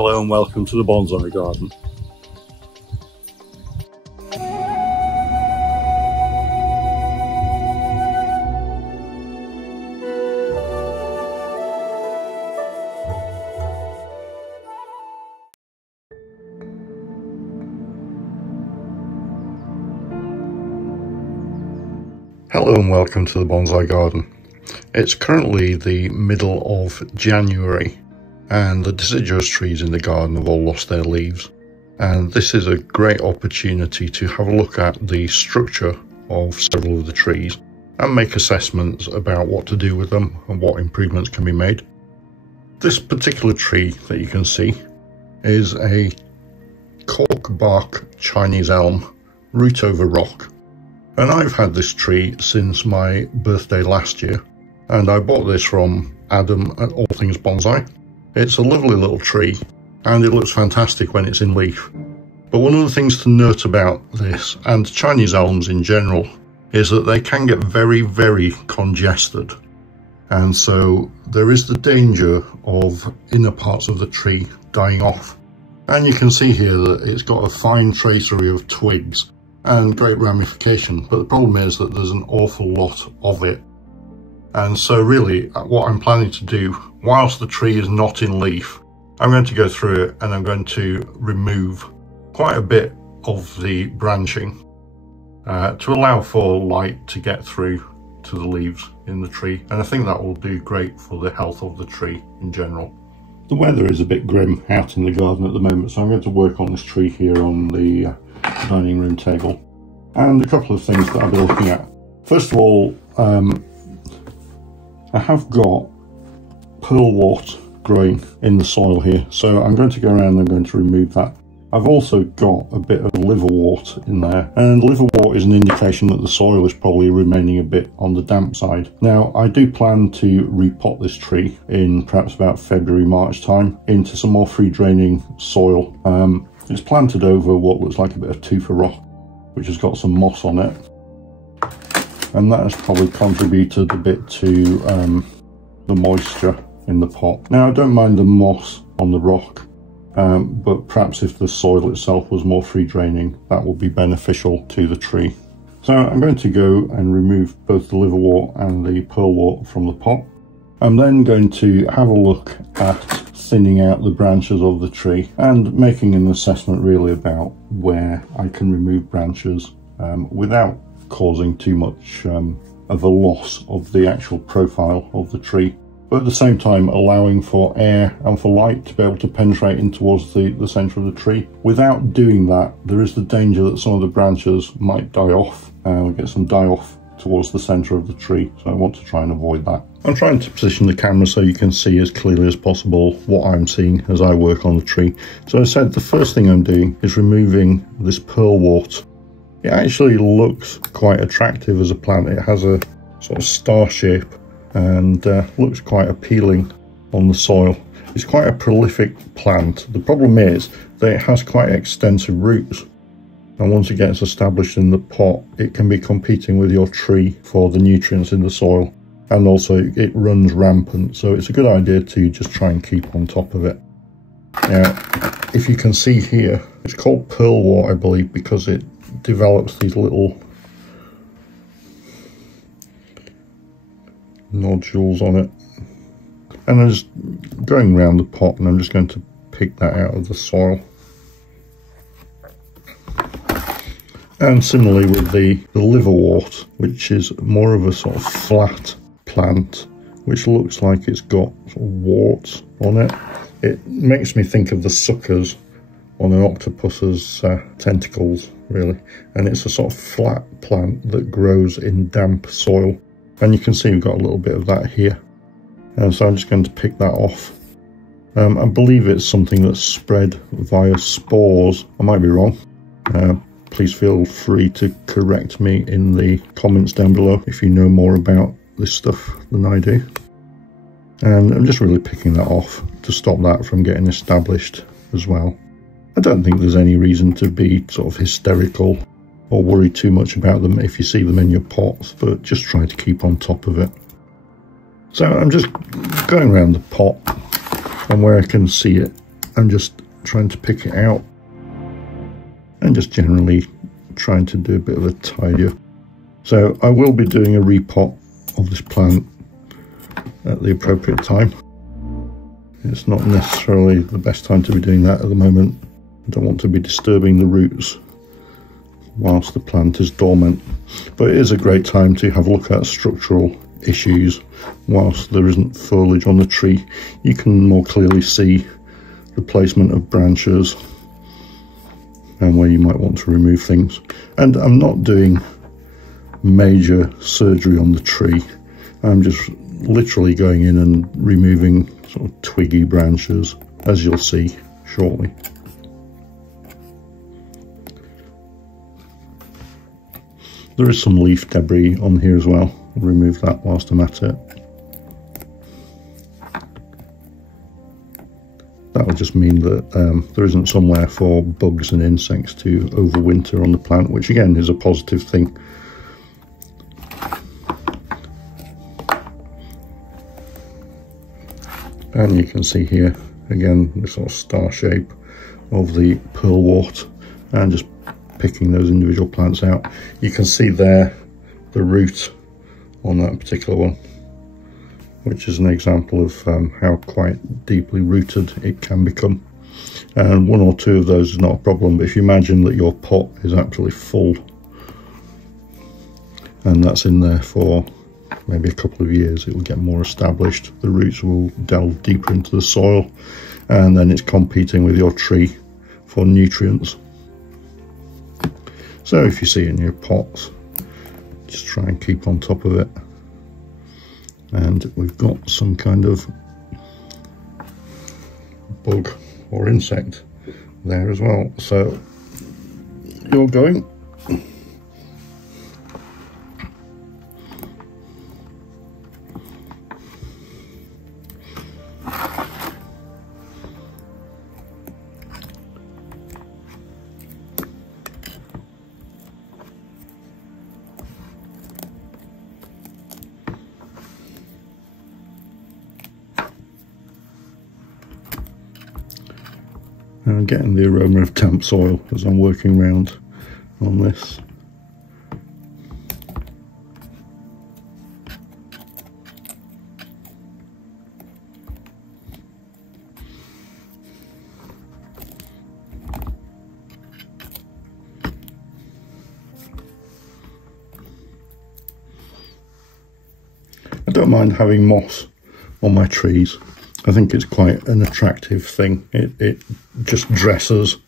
Hello and welcome to the bonsai garden. Hello and welcome to the bonsai garden. It's currently the middle of January and the deciduous trees in the garden have all lost their leaves, and this is a great opportunity to have a look at the structure of several of the trees and make assessments about what to do with them and what improvements can be made. This particular tree that you can see is a Cork Bark Chinese Elm root over rock, and I've had this tree since my birthday last year, and I bought this from Adam at All Things Bonsai. It's a lovely little tree and it looks fantastic when it's in leaf. But one of the things to note about this, and Chinese elms in general, is that they can get very, very congested. And so there is the danger of inner parts of the tree dying off. And you can see here that it's got a fine tracery of twigs and great ramification, but the problem is that there's an awful lot of it. And so really what I'm planning to do, whilst the tree is not in leaf, I'm going to go through it and I'm going to remove quite a bit of the branching to allow for light to get through to the leaves in the tree, and I think that will do great for the health of the tree in general. The weather is a bit grim out in the garden at the moment, so I'm going to work on this tree here on the dining room table, and a couple of things that I'll be looking at. First of all, I have got pearlwort growing in the soil here, so I'm going to go around and I'm going to remove that. I've also got a bit of liverwort in there, and liverwort is an indication that the soil is probably remaining a bit on the damp side. Now, I do plan to repot this tree in perhaps about February, March time into some more free draining soil. It's planted over what looks like a bit of tufa rock, which has got some moss on it. And that has probably contributed a bit to the moisture in the pot. Now, I don't mind the moss on the rock, but perhaps if the soil itself was more free draining, that will be beneficial to the tree. So I'm going to go and remove both the liverwort and the pearlwort from the pot. I'm then going to have a look at thinning out the branches of the tree and making an assessment really about where I can remove branches without causing too much of a loss of the actual profile of the tree, but at the same time allowing for air and for light to be able to penetrate in towards the centre of the tree. Without doing that, there is the danger that some of the branches might die off and get some die off towards the centre of the tree, so I want to try and avoid that. I'm trying to position the camera so you can see as clearly as possible what I'm seeing as I work on the tree. So I said the first thing I'm doing is removing this pearlwort. It actually looks quite attractive as a plant. It has a sort of star shape and looks quite appealing on the soil. It's quite a prolific plant. The problem is that it has quite extensive roots, and once it gets established in the pot, it can be competing with your tree for the nutrients in the soil, and also it runs rampant, so it's a good idea to just try and keep on top of it. Now, if you can see here, it's called pearlwort, I believe, because it develops these little nodules on it, and I'm just going around the pot and I'm just going to pick that out of the soil. And similarly with the liverwort, which is more of a sort of flat plant which looks like it's got sort of warts on it. It makes me think of the suckers on an octopus's tentacles, really, and it's a sort of flat plant that grows in damp soil, and you can see we've got a little bit of that here, and so I'm just going to pick that off. I believe it's something that's spread via spores. I might be wrong. Please feel free to correct me in the comments down below if you know more about this stuff than I do. And I'm just really picking that off to stop that from getting established as well. I don't think there's any reason to be sort of hysterical or worry too much about them if you see them in your pots, but just try to keep on top of it. So I'm just going around the pot and where I can see it, I'm just trying to pick it out and just generally trying to do a bit of a tidy up. So I will be doing a repot of this plant at the appropriate time. It's not necessarily the best time to be doing that at the moment. I don't want to be disturbing the roots whilst the plant is dormant, but it is a great time to have a look at structural issues whilst there isn't foliage on the tree. You can more clearly see the placement of branches and where you might want to remove things. And I'm not doing major surgery on the tree. I'm just literally going in and removing sort of twiggy branches, as you'll see shortly. There is some leaf debris on here as well. I'll remove that whilst I'm at it. That will just mean that there isn't somewhere for bugs and insects to overwinter on the plant, which again is a positive thing. And you can see here again the sort of star shape of the pearlwort, and just picking those individual plants out. You can see there the root on that particular one, which is an example of how quite deeply rooted it can become. And one or two of those is not a problem, but if you imagine that your pot is actually full and that's in there for maybe a couple of years, it will get more established. The roots will delve deeper into the soil, and then it's competing with your tree for nutrients. So if you see it in your pots, just try and keep on top of it. And we've got some kind of bug or insect there as well. So you're going. And I'm getting the aroma of damp soil as I'm working around on this. I don't mind having moss on my trees. I think it's quite an attractive thing. It just dresses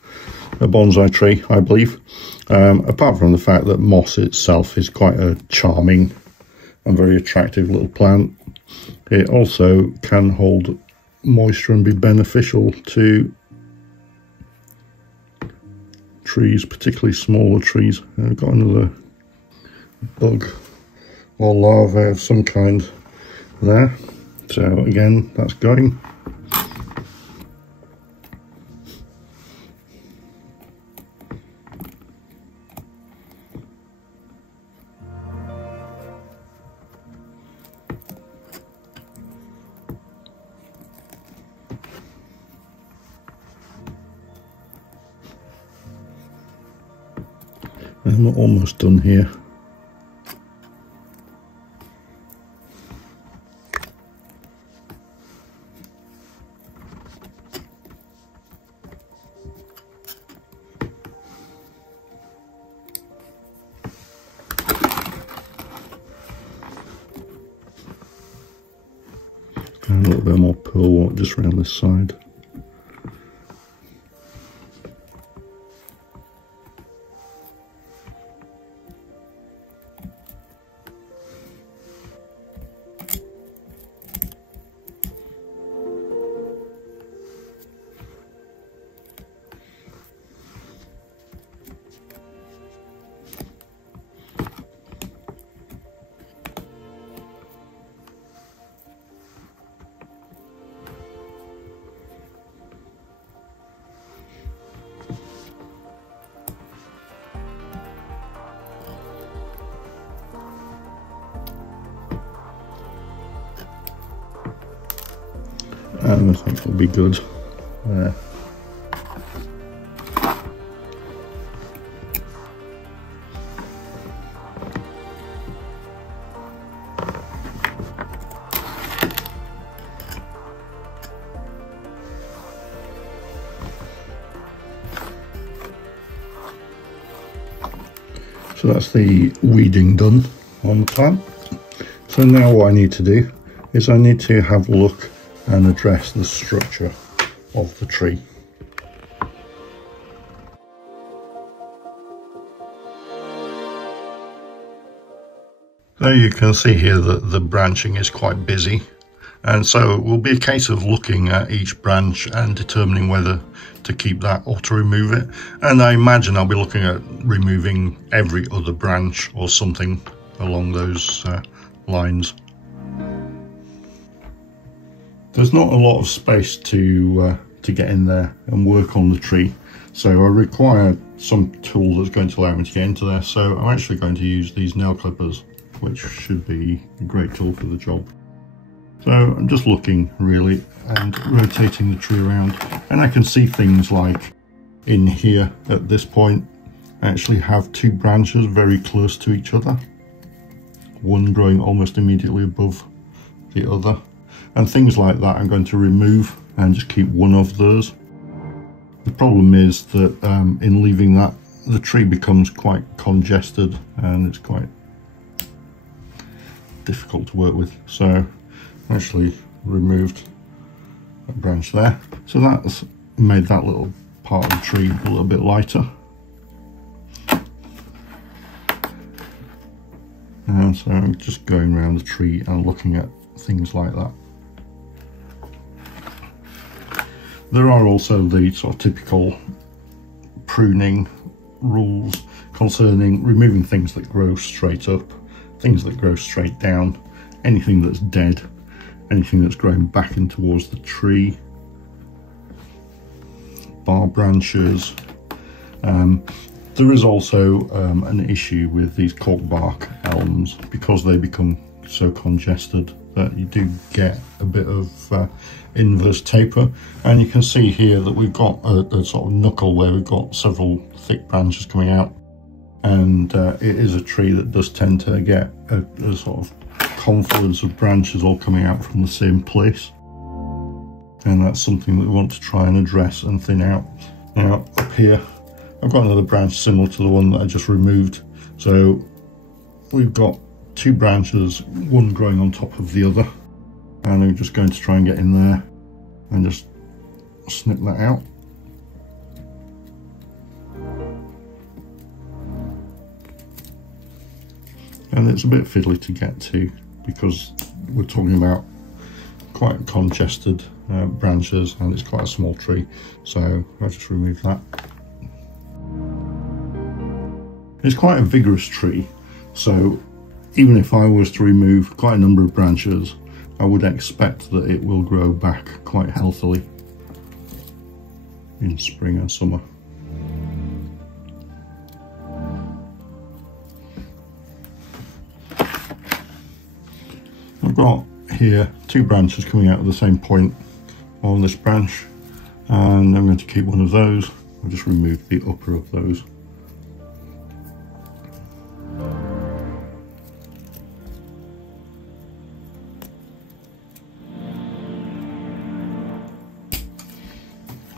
a bonsai tree, I believe. Apart from the fact that moss itself is quite a charming and very attractive little plant, it also can hold moisture and be beneficial to trees, particularly smaller trees. I've got another bug or larva of some kind there. So again, that's going. I'm almost done here. And a little bit more pearlwort just around this side. And I think it'll be good there. So that's the weeding done on the plant. So now what I need to do is I need to have a look and address the structure of the tree. There you can see here that the branching is quite busy, and so it will be a case of looking at each branch and determining whether to keep that or to remove it. And I imagine I'll be looking at removing every other branch or something along those lines. There's not a lot of space to get in there and work on the tree, so I require some tool that's going to allow me to get into there. So I'm actually going to use these nail clippers, which should be a great tool for the job. So I'm just looking really and rotating the tree around, and I can see things like in here at this point I actually have two branches very close to each other, one growing almost immediately above the other, and things like that I'm going to remove and just keep one of those. The problem is that in leaving that, the tree becomes quite congested and it's quite difficult to work with. So I actually removed a branch there, so that's made that little part of the tree a little bit lighter. And so I'm just going around the tree and looking at things like that. There are also the sort of typical pruning rules concerning removing things that grow straight up, things that grow straight down, anything that's dead, anything that's growing back in towards the tree, bar branches. There is also an issue with these cork bark elms because they become so congested that you do get a bit of inverse taper, and you can see here that we've got a sort of knuckle where we've got several thick branches coming out, and it is a tree that does tend to get a sort of confluence of branches all coming out from the same place, and that's something that we want to try and address and thin out. Now up here I've got another branch similar to the one that I just removed, so we've got two branches, one growing on top of the other, and I'm just going to try and get in there and just snip that out. And it's a bit fiddly to get to because we're talking about quite congested branches and it's quite a small tree, so I'll just remove that. It's quite a vigorous tree, so even if I was to remove quite a number of branches, I would expect that it will grow back quite healthily in spring and summer. I've got here two branches coming out at the same point on this branch, and I'm going to keep one of those. I'll just remove the upper of those.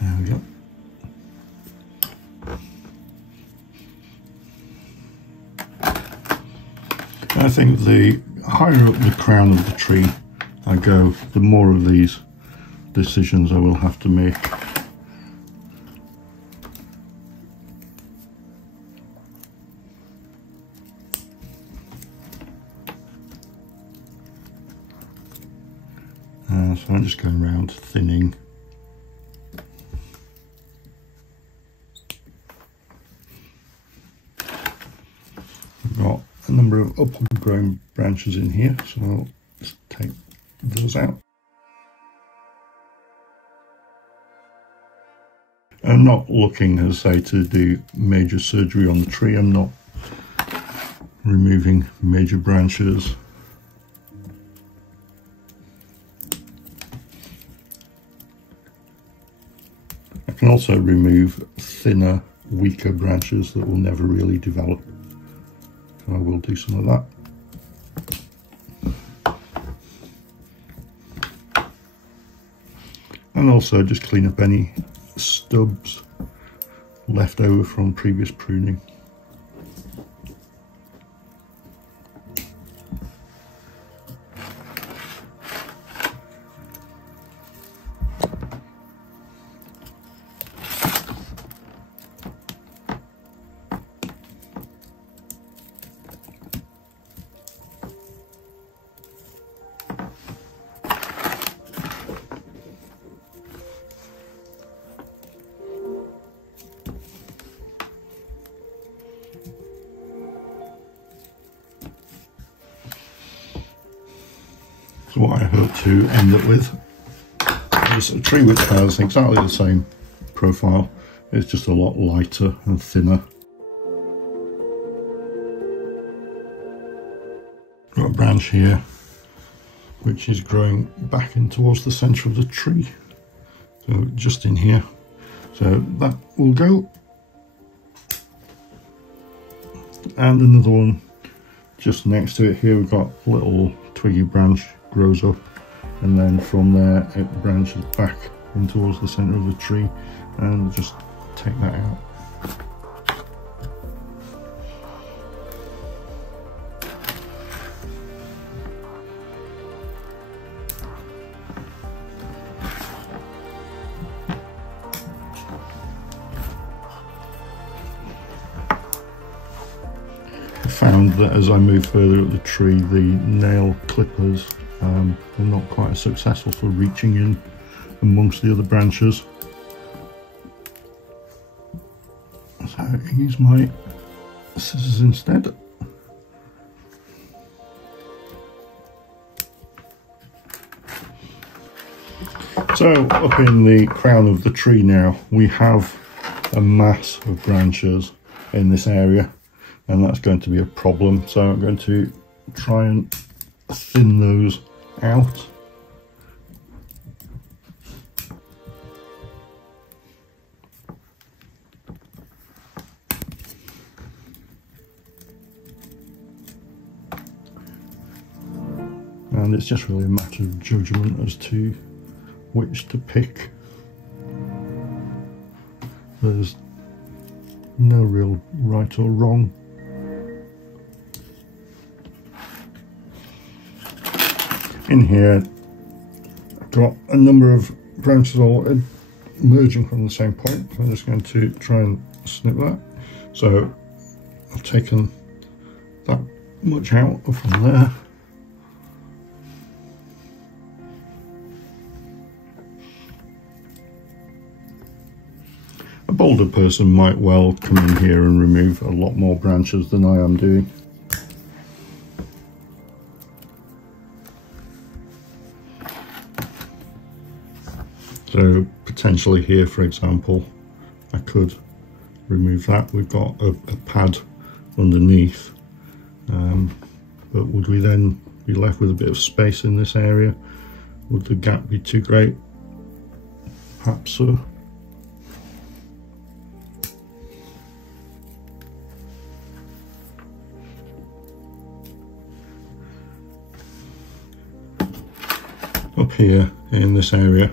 There we go. I think the higher up the crown of the tree I go, the more of these decisions I will have to make. So I'm just going around thinning. I've got a number of upward growing branches in here, so I'll just take those out. I'm not looking, as I say, to do major surgery on the tree. I'm not removing major branches. I can also remove thinner, weaker branches that will never really develop. So I will do some of that. And also just clean up any stubs left over from previous pruning. So what I hope to end up with is a tree which has exactly the same profile. It's just a lot lighter and thinner. Got a branch here which is growing back in towards the centre of the tree. So just in here. So that will go. And another one just next to it here. We've got a little twiggy branch grows up, and then from there it branches back in towards the centre of the tree, and we'll just take that out. I found that as I move further up the tree, the nail clippers are not quite as successful for reaching in amongst the other branches. So I use my scissors instead. So up in the crown of the tree now, we have a mass of branches in this area, and that's going to be a problem. So I'm going to try and thin those out. And it's just really a matter of judgment as to which to pick. There's no real right or wrong. In here, I've got a number of branches all emerging from the same point. So I'm just going to try and snip that. So I've taken that much out from there. A bolder person might well come in here and remove a lot more branches than I am doing. So potentially here, for example, I could remove that. We've got a pad underneath, but would we then be left with a bit of space in this area? Would the gap be too great? Perhaps so. Up here in this area,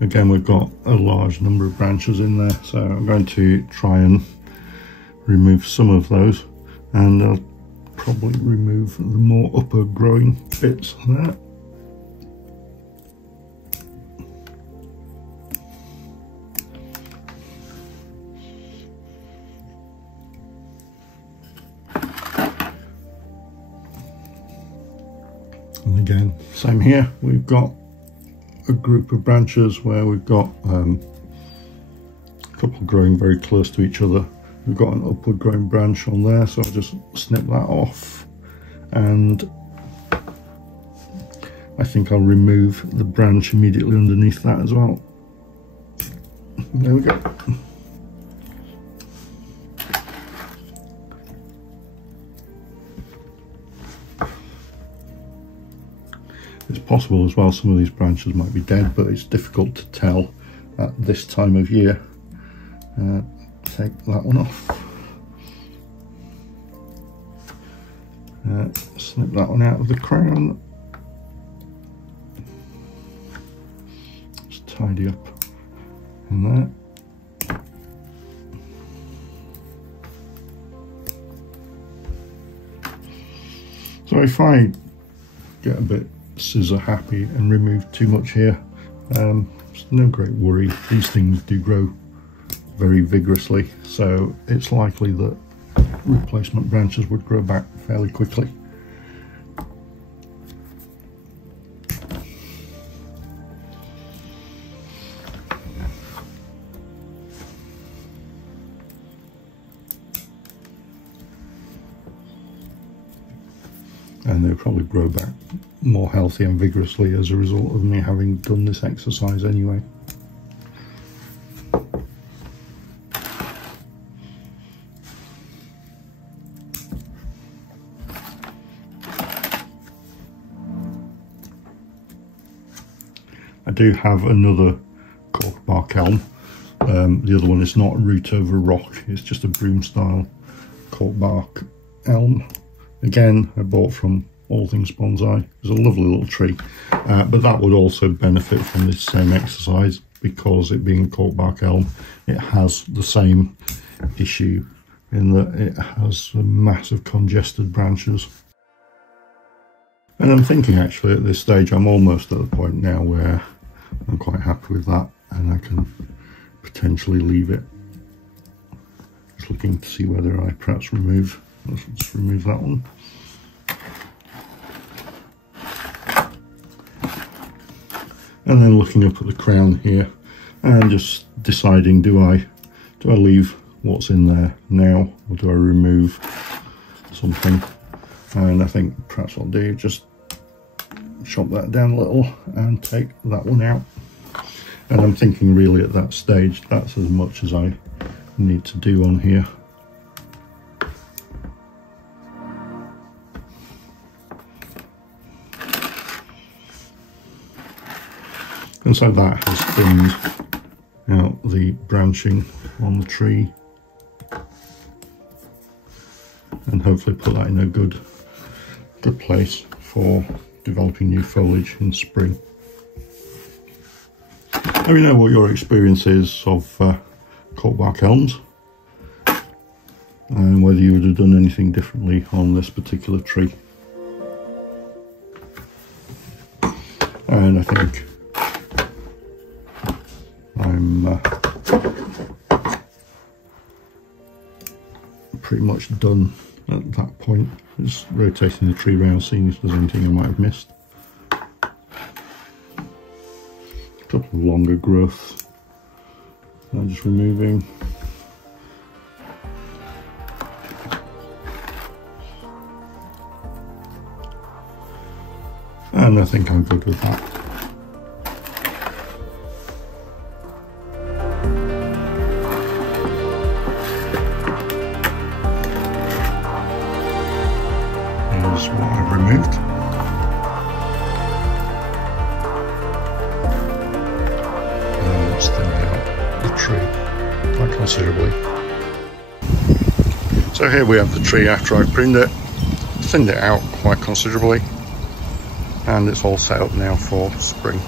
again, we've got a large number of branches in there, so I'm going to try and remove some of those, and I'll probably remove the more upper growing bits there. And again, same here, we've got a group of branches where we've got a couple growing very close to each other. We've got an upward growing branch on there, so I'll just snip that off, and I think I'll remove the branch immediately underneath that as well. There we go. It's possible as well some of these branches might be dead, but it's difficult to tell at this time of year. Take that one off. Snip that one out of the crown. Just tidy up in there. So if I get a bit scissor happy and remove too much here, it's no great worry. These things do grow very vigorously, so it's likely that replacement branches would grow back fairly quickly. and they'll probably grow back more healthy and vigorously as a result of me having done this exercise anyway. I do have another Cork Bark Elm. The other one is not root over rock, it's just a broom style Cork Bark Elm. Again, I bought from All Things Bonsai. It's a lovely little tree, but that would also benefit from this same exercise because it being a Cork Bark Elm, it has the same issue in that it has massive congested branches. And I'm thinking actually at this stage I'm almost at the point now where I'm quite happy with that and I can potentially leave it. Just looking to see whether I perhaps remove, let's just remove that one. And then looking up at the crown here and just deciding, do I leave what's in there now or do I remove something? And I think perhaps I'll do just chop that down a little and take that one out. And I'm thinking really at that stage that's as much as I need to do on here. And so that has thinned out the branching on the tree and hopefully put that in a good place for developing new foliage in spring. Let me know what your experience is of Cork Bark Elms and whether you would have done anything differently on this particular tree. And I think I'm pretty much done at that point. Just rotating the tree around, seeing if there's anything I might have missed. A couple of longer growths I'm just removing. And I think I'm good with that. Here's what I've removed. And it's thinned out the tree quite considerably. So here we have the tree after I've pruned it, thinned it out quite considerably, and it's all set up now for spring.